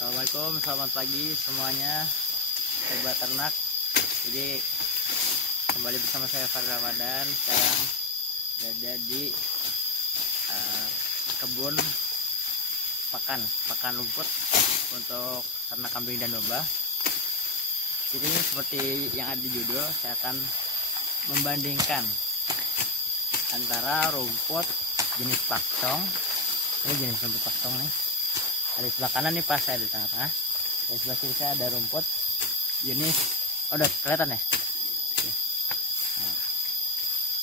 Assalamualaikum, selamat pagi semuanya, sobat ternak. Jadi kembali bersama saya Fadil Ramadan. Sekarang berada di kebun pakan rumput untuk ternak kambing dan domba. Jadi seperti yang ada di judul, saya akan membandingkan antara rumput jenis pakcong. Ini jenis rumput pakcong nih. Ada di sebelah kanan nih, pas saya di tengah-tengah. Di sebelah kiri saya ada rumput jenis udah kelihatan ya. Nah,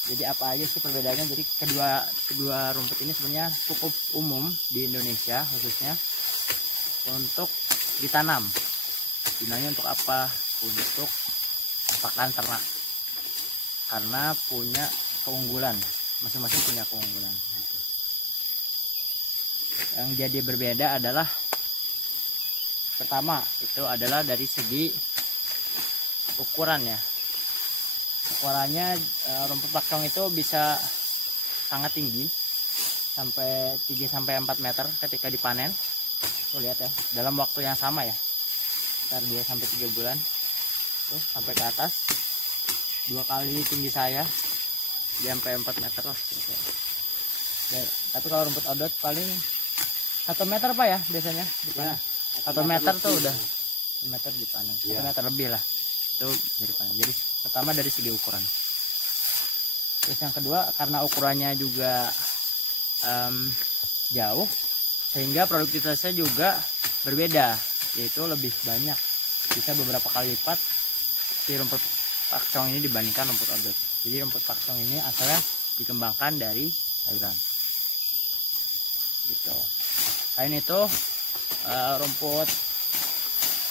jadi apa aja sih perbedaannya? Jadi kedua rumput ini sebenarnya cukup umum di Indonesia, khususnya untuk ditanam. Gunanya untuk apa? Untuk pakan ternak. Karena punya keunggulan, masing-masing punya keunggulan. Yang jadi berbeda adalah pertama itu adalah dari segi ukurannya. Ukurannya rumput pakcong itu bisa sangat tinggi, sampai 3-4 meter ketika dipanen. Tuh lihat ya, dalam waktu yang sama ya, sekitar 2-3 bulan. Terus sampai ke atas 2 kali tinggi saya, sampai 4 meter lah. Ya, tapi kalau rumput odot paling 1 meter Pak ya biasanya dipanen. 1 meter tuh udah 1 meter dipanen. 1 meter lebih lah itu jadi panen. Jadi pertama dari segi ukuran. Terus yang kedua, karena ukurannya juga jauh, sehingga produktivitasnya juga berbeda, yaitu lebih banyak, bisa beberapa kali lipat si rumput pakcong ini dibandingkan rumput odot. Jadi rumput pakcong ini asalnya dikembangkan dari Thailand gitu. Selain itu rumput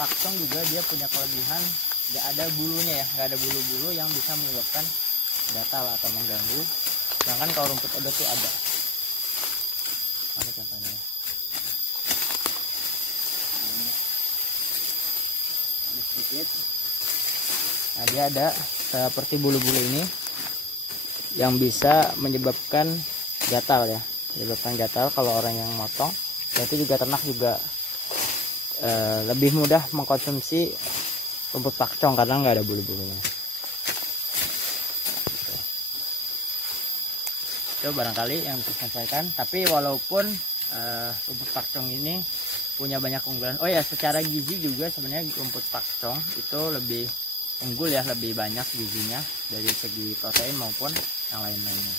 pakcong juga dia punya kelebihan nggak ada bulunya ya, nggak ada bulu-bulu yang bisa menyebabkan gatal atau mengganggu. Sedangkan kalau rumput odot tuh ada. Mana contohnya ya? Ini sedikit. Nah, dia ada seperti bulu-bulu ini yang bisa menyebabkan gatal ya, menyebabkan gatal kalau orang yang motong. Itu juga ternak juga lebih mudah mengkonsumsi rumput pakcong karena nggak ada bulu-bulunya. Itu barangkali yang bisa saya sampaikan. Tapi walaupun rumput pakcong ini punya banyak keunggulan, oh ya, secara gizi juga sebenarnya rumput pakcong itu lebih unggul ya, lebih banyak gizinya dari segi protein maupun yang lain-lainnya.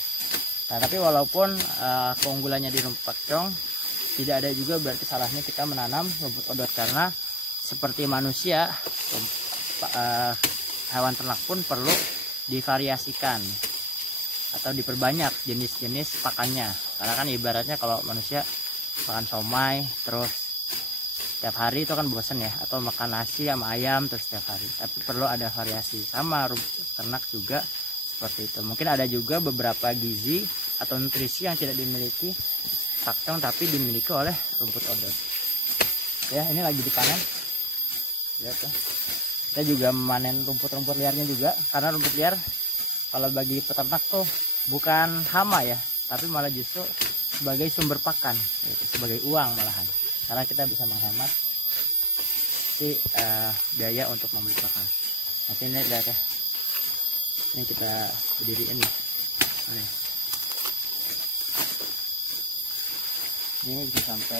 Nah, tapi walaupun keunggulannya di rumput pakcong, tidak ada juga berarti salahnya kita menanam rumput odot, karena seperti manusia, hewan ternak pun perlu divariasikan atau diperbanyak jenis-jenis pakannya. Karena kan ibaratnya kalau manusia makan somai terus setiap hari itu kan bosan ya, atau makan nasi sama ayam terus setiap hari. Tapi perlu ada variasi. Sama rumput ternak juga seperti itu. Mungkin ada juga beberapa gizi atau nutrisi yang tidak dimiliki pakcong tapi dimiliki oleh rumput odot. Ya, ini lagi dipanen. Lihat tuh. Kita juga memanen rumput-rumput liarnya juga, karena rumput liar kalau bagi peternak tuh bukan hama ya, tapi malah justru sebagai sumber pakan, gitu, sebagai uang malahan. Karena kita bisa menghemat biaya untuk membeli pakan. Nah, sini lihat ya. Ini kita berdiriin nih. Ini bisa sampai,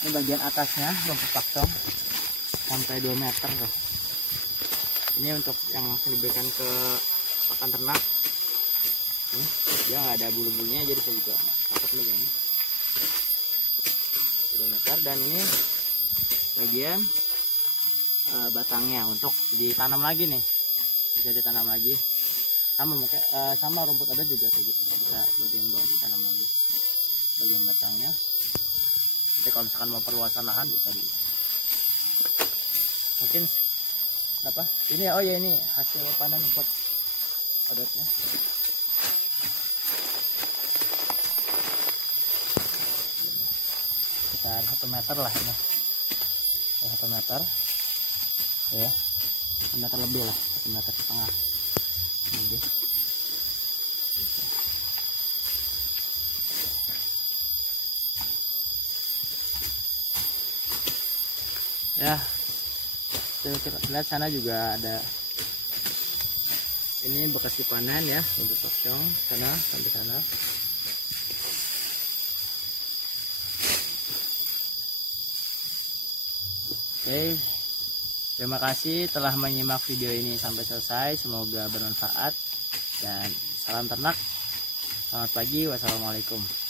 ini bagian atasnya rumput pakcong sampai 2 meter loh. Ini untuk yang saya berikan ke pakan ternak. Dia nggak ada bulu-bulunya, jadi saya juga takut megangnya. 2 meter. Dan ini bagian batangnya untuk ditanam lagi nih, bisa ditanam lagi. Sama mungkin sama rumput odot juga kayak gitu, bisa bagian bawah ditanam lagi, bagian batangnya. Jadi kalau misalkan mau perluasan lahan bisa di mungkin apa ini ya, oh ya, ini hasil panen rumput odotnya. Sekitar 1 meter lah ini, 1 meter ya, 1 meter lebih lah, 1,5 meter lebih. Ya, lihat sana juga ada ini bekas dipanen ya untuk toksyong sana sampai sana. Oke, terima kasih telah menyimak video ini sampai selesai. Semoga bermanfaat dan salam ternak. Selamat pagi, wassalamualaikum.